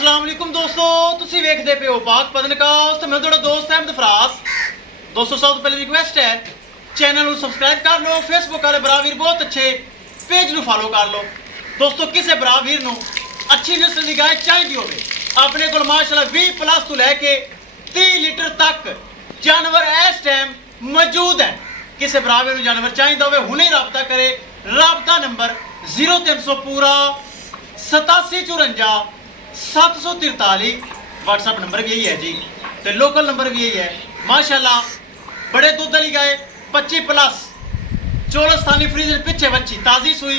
अस्सलाम वालेकुम दोस्तों, तुसी वेखदे पे हो पाक पदनकास्ट। मैं थोड़ा दोस्त अहमद फरास। दोस्तों सब तो पहले रिक्वेस्ट है चैनल को सब्सक्राइब कर लो, फेसबुक वाले बरावीर बहुत अच्छे पेज को फॉलो कर लो। दोस्तों किसी बरावीर को अच्छी नस्ल की गाय चाहिए होवे अपने को माशाल्लाह 20+ तो लैके 30 लीटर तक जानवर इस टाइम मौजूद है। किसी बरावीर को जानवर चाहिए होवे हुणे रब्ता करे। रब्ता नंबर 0300 पूरा 8754 743। व्हाट्सएप नंबर भी यही है जी, तो लोकल नंबर भी यही है। माशाल्लाह बड़े दूध वाली गाय 25+ चोलस्तानी फ्रीजर पिछे बच्ची ताजी सुई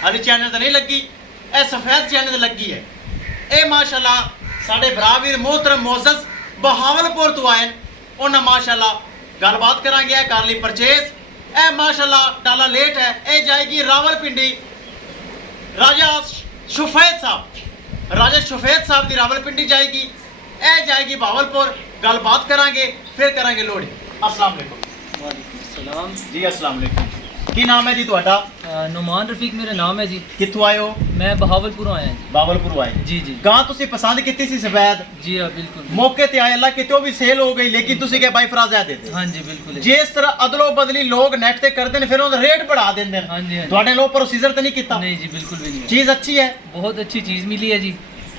हाली चैनल तो नहीं लगी, ए सफेद चैनल लगी है। ए माशाल्लाह साढ़े बरावीर मोहतरम मोअज़्ज़ज़ बहावलपुर तो आए उन्हें माशाल्लाह गलबात करांगे कर ली परचेज। ए माशाल्लाह डाला लेट है, ए जाएगी रावलपिंडी राजा शुफैद साहब की रावलपिंडी जाएगी, ए जाएगी बहावलपुर। गलबात करांगे फिर करांगे लोड़ी। अस्सलाम वालेकुम। वालेकुम सलाम जी अस्सलाम वालेकुम। की नाम है जी ਤੁਹਾਡਾ? नुमान रफीक मेरा नाम है जी। ਕਿੱਥੋਂ ਆਏ ਹੋ? मैं बहावलपुर आया जी। ਬਾਵਲਪੁਰ ਆਏ जी जी ਗਾਂ ਤੁਸੀਂ ਪਸੰਦ ਕੀਤੀ ਸੀ ਸਫੈਦ, जी हाँ बिल्कुल। ਮੌਕੇ ਤੇ ਆਏ ਅੱਲਾ ਕਿਤੇ ਉਹ ਵੀ ਸੇਲ ਹੋ ਗਈ, ਲੇਕਿਨ ਤੁਸੀਂ ਕਿਹਾ ਬਾਈ ਫਰਾਜ਼ ਆ ਦੇ ਦੇ। हाँ जी बिल्कुल है। ਜਿਸ ਤਰ੍ਹਾਂ ਅਦਲੋ ਬਦਲੀ ਲੋਕ ਨੈਟ ਤੇ ਕਰਦੇ ਨੇ ਫਿਰ ਉਹਦਾ ਰੇਟ बढ़ा ਦਿੰਦੇ ਨੇ, हाँ जी हाँ जी। ਤੁਹਾਡੇ ਲੋਕ ਪ੍ਰੋਸੀਜਰ ਤੇ ਨਹੀਂ ਕੀਤਾ? नहीं जी बिल्कुल भी नहीं है। ਚੀਜ਼ ਅੱਛੀ ਹੈ। बहुत अच्छी चीज़ मिली है जी,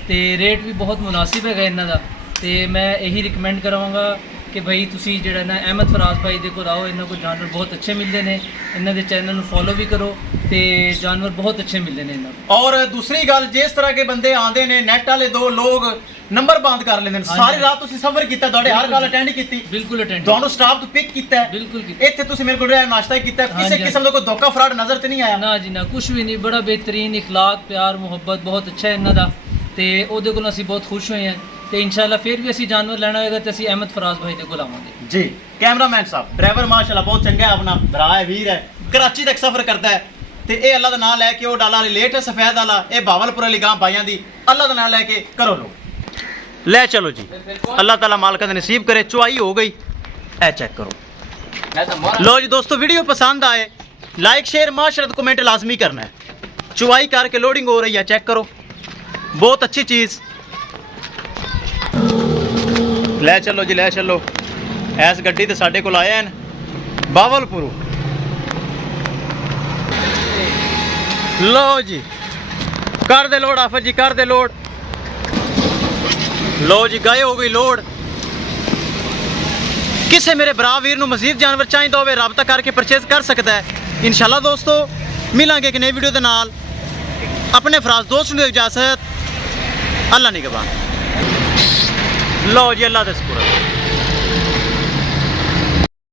ਤੇ ਰੇਟ ਵੀ ਬਹੁਤ ਮੁਨਾਸਿਬ ਹੈਗਾ ਇਹਨਾਂ ਦਾ। ਤੇ ਮੈਂ ਇਹੀ ਰਿਕਮੈਂਡ ਕਰਾਂਗਾ ਕਿ ਭਾਈ ਤੁਸੀਂ ਜਿਹੜਾ ਨਾ ਅਹਿਮਦ ਫਰਾਜ਼ ਭਾਈ ਦੇ ਕੋਲ ਆਓ, ਇਹਨਾਂ ਕੋਲ ਜਾਨਵਰ ਬਹੁਤ ਅੱਛੇ ਮਿਲਦੇ ਨੇ। ਇਹਨਾਂ ਦੇ ਚੈਨਲ ਨੂੰ ਫੋਲੋ ਵੀ ਕਰੋ ਤੇ ਜਾਨਵਰ ਬਹੁਤ ਅੱਛੇ ਮਿਲਦੇ ਨੇ ਇਹਨਾਂ ਨੂੰ। ਔਰ ਦੂਸਰੀ ਗੱਲ, ਜਿਸ ਤਰ੍ਹਾਂ ਕੇ ਬੰਦੇ ਆਉਂਦੇ ਨੇ ਨੈਟ ਵਾਲੇ ਦੋ ਲੋਕ ਨੰਬਰ ਬੰਦ ਕਰ ਲੈਂਦੇ ਨੇ। ਹਾਂਜੀ। ਸਾਰੀ ਰਾਤ ਤੁਸੀਂ ਸਫਰ ਕੀਤਾ, ਤੁਹਾਡੇ ਹਰ ਗੱਲ ਅਟੈਂਡ ਕੀਤੀ, ਬਿਲਕੁਲ ਅਟੈਂਡ ਤੁਹਾਨੂੰ ਸਟਾਫ ਤੋਂ ਪਿਕ ਕੀਤਾ ਹੈ, ਬਿਲकुल ਕੀਤਾ। ਇੱਥੇ ਤੁਸੀਂ ਮੇਰੇ ਕੋਲ ਰਿਹਾ ਨਾਸ਼ਤਾ ਕੀਤਾ, ਕਿਸੇ ਹਾਂਜੀ। ਕਿਸਮ ਦਾ ਕੋਈ ਧੋਖਾ ਫਰਾਡ ਨਜ਼ਰ ਤੇ ਨਹੀਂ ਆਇਆ? ਨਾ ਜੀ ਨਾ, ਕੁਝ ਵੀ ਨਹੀਂ। ਬੜਾ ਬਿਹਤਰੀਨ ਇਖਲਾਕ ਪਿਆਰ ਮੁਹੱਬਤ ਬਹੁਤ ਅੱਛਾ ਹੈ ਇਹਨਾਂ ਦਾ, ਤੇ ਉਹਦੇ ਕੋਲ ਅਸੀਂ ਬਹੁਤ ਖੁਸ਼ ਹੋਏ ਹਾਂ। ਤੇ ਇਨਸ਼ਾਅੱਲਾ ਫਿਰ ਵੀ ਅਸੀਂ ਜਾਨਵਰ ਲੈਣਾ ਹੋਏਗਾ ਤੇ ਅਸੀਂ ਅਹਿਮਦ ਫਰਾਜ਼ ਭਾਈ ਦੇ ਕੋਲ ਆਵਾਂਗੇ ਜੀ। ਕੈਮਰਾਮੈਨ ਸਾਹਿਬ ਡਰਾਈਵਰ ਮਾਸ਼ਾਅੱਲਾ ਬਹੁਤ ਚੰਗਾ ਹੈ, ਆਪਣਾ ਭਰਾ ਹੈ, ਵੀਰ ਹੈ, ਕਰਾਚੀ ਤੱਕ ਸਫ਼ਰ ਕਰਦਾ ਹੈ। ਤੇ ਇਹ ਅੱਲਾ ਦਾ ਨਾਮ ਲੈ ਕੇ ਉਹ ਡਾਲਾ ਵਾਲੀ ਲੇਟ ਹੈ ਸਫੈਦ ਵਾਲਾ, ਇਹ ਬਾਵਲਪੁਰ ਵਾਲੀ ਗਾਂ ਬਾਈਆਂ ਦੀ ਅੱਲਾ ਦਾ ਨਾਮ ਲੈ ਕੇ ਕਰੋ ਲੋ ਲੈ ਚਲੋ ਜੀ। ਅੱਲਾਹ ਤਾਲਾ ਮਾਲਕ ਦਾ ਨਸੀਬ करे। चुआई हो गई, ए चेक करो। लो जी दोस्तों, वीडियो पसंद आए लाइक शेयर माशरत कमेंट लाजमी करना है। चुआई करके लोडिंग हो रही है, चेक करो, बहुत अच्छी चीज़। ले चलो जी ले चलो। इस गड्डी ते साडे कोल आए हैं बावलपुर। लो जी कर दे लोड आफत जी, कर दे लोड। लो जी गाय हो गई लोड। किसे मेरे भरा वीर नूं मजीद जानवर चाहिए होवे राबता करके परचेज कर सकता है। इंशाल्लाह दोस्तों मिलांगे एक नई वीडियो दे नाल। अपने फराज दोस्त नूं इजाजत, अल्लाह निगहबान। लो जी अल्लाह दे शुक्र।